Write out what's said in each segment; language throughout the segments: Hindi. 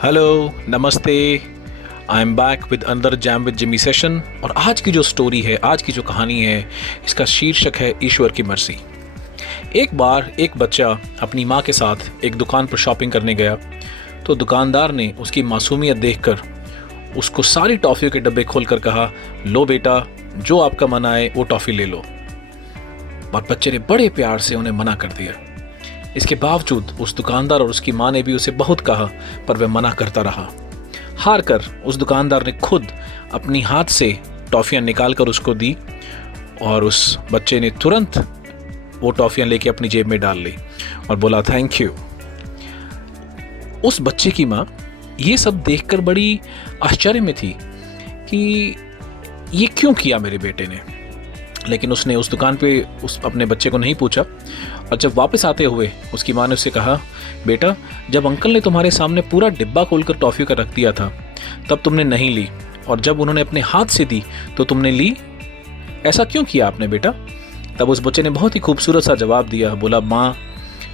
हेलो, नमस्ते। आई एम बैक विद अंदर जैम विद जिमी सेशन। और आज की जो स्टोरी है, आज की जो कहानी है, इसका शीर्षक है ईश्वर की मर्जी। एक बार एक बच्चा अपनी माँ के साथ एक दुकान पर शॉपिंग करने गया तो दुकानदार ने उसकी मासूमियत देखकर उसको सारी टॉफ़ियों के डब्बे खोलकर कहा, लो बेटा, जो आपका मन आए वो टॉफ़ी ले लो। और बच्चे ने बड़े प्यार से उन्हें मना कर दिया। इसके बावजूद उस दुकानदार और उसकी माँ ने भी उसे बहुत कहा, पर वह मना करता रहा। हार कर उस दुकानदार ने खुद अपनी हाथ से टॉफ़ियाँ निकाल कर उसको दी और उस बच्चे ने तुरंत वो टॉफ़ियाँ लेके अपनी जेब में डाल ली और बोला, थैंक यू। उस बच्चे की माँ ये सब देखकर बड़ी आश्चर्य में थी कि ये क्यों किया मेरे बेटे ने। लेकिन उसने उस दुकान पे उस अपने बच्चे को नहीं पूछा। और जब वापस आते हुए उसकी माँ ने उससे कहा, बेटा, जब अंकल ने तुम्हारे सामने पूरा डिब्बा खोलकर टॉफ़ी का रख दिया था तब तुमने नहीं ली, और जब उन्होंने अपने हाथ से दी तो तुमने ली। ऐसा क्यों किया आपने बेटा? तब उस बच्चे ने बहुत ही खूबसूरत सा जवाब दिया। बोला, माँ,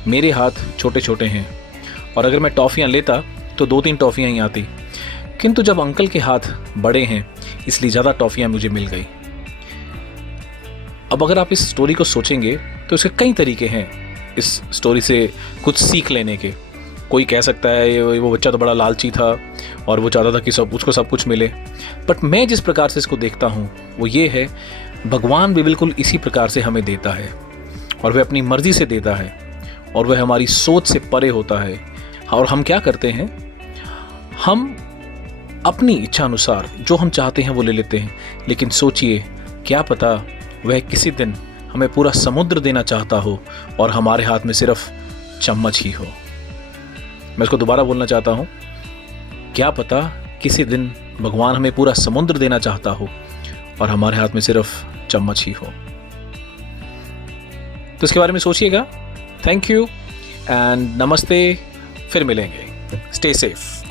मेरे हाथ छोटे छोटे हैं और अगर मैं टॉफ़ियाँ लेता तो 2-3 टॉफ़ियाँ ही आती, किंतु जब अंकल के हाथ बड़े हैं इसलिए ज़्यादा टॉफ़ियाँ मुझे मिल गई। अब अगर आप इस स्टोरी को सोचेंगे तो इसके कई तरीके हैं इस स्टोरी से कुछ सीख लेने के। कोई कह सकता है वो बच्चा तो बड़ा लालची था और वो चाहता था कि उसको सब कुछ मिले। बट मैं जिस प्रकार से इसको देखता हूँ वो ये है, भगवान भी बिल्कुल इसी प्रकार से हमें देता है और वह अपनी मर्ज़ी से देता है और वह हमारी सोच से परे होता है। और हम क्या करते हैं, हम अपनी इच्छा अनुसार जो हम चाहते हैं वो ले लेते हैं। लेकिन सोचिए, क्या पता वह किसी दिन हमें पूरा समुद्र देना चाहता हो और हमारे हाथ में सिर्फ चम्मच ही हो। मैं इसको दोबारा बोलना चाहता हूँ, क्या पता किसी दिन भगवान हमें पूरा समुद्र देना चाहता हो और हमारे हाथ में सिर्फ चम्मच ही हो। तो इसके बारे में सोचिएगा। थैंक यू एंड नमस्ते। फिर मिलेंगे। Stay safe.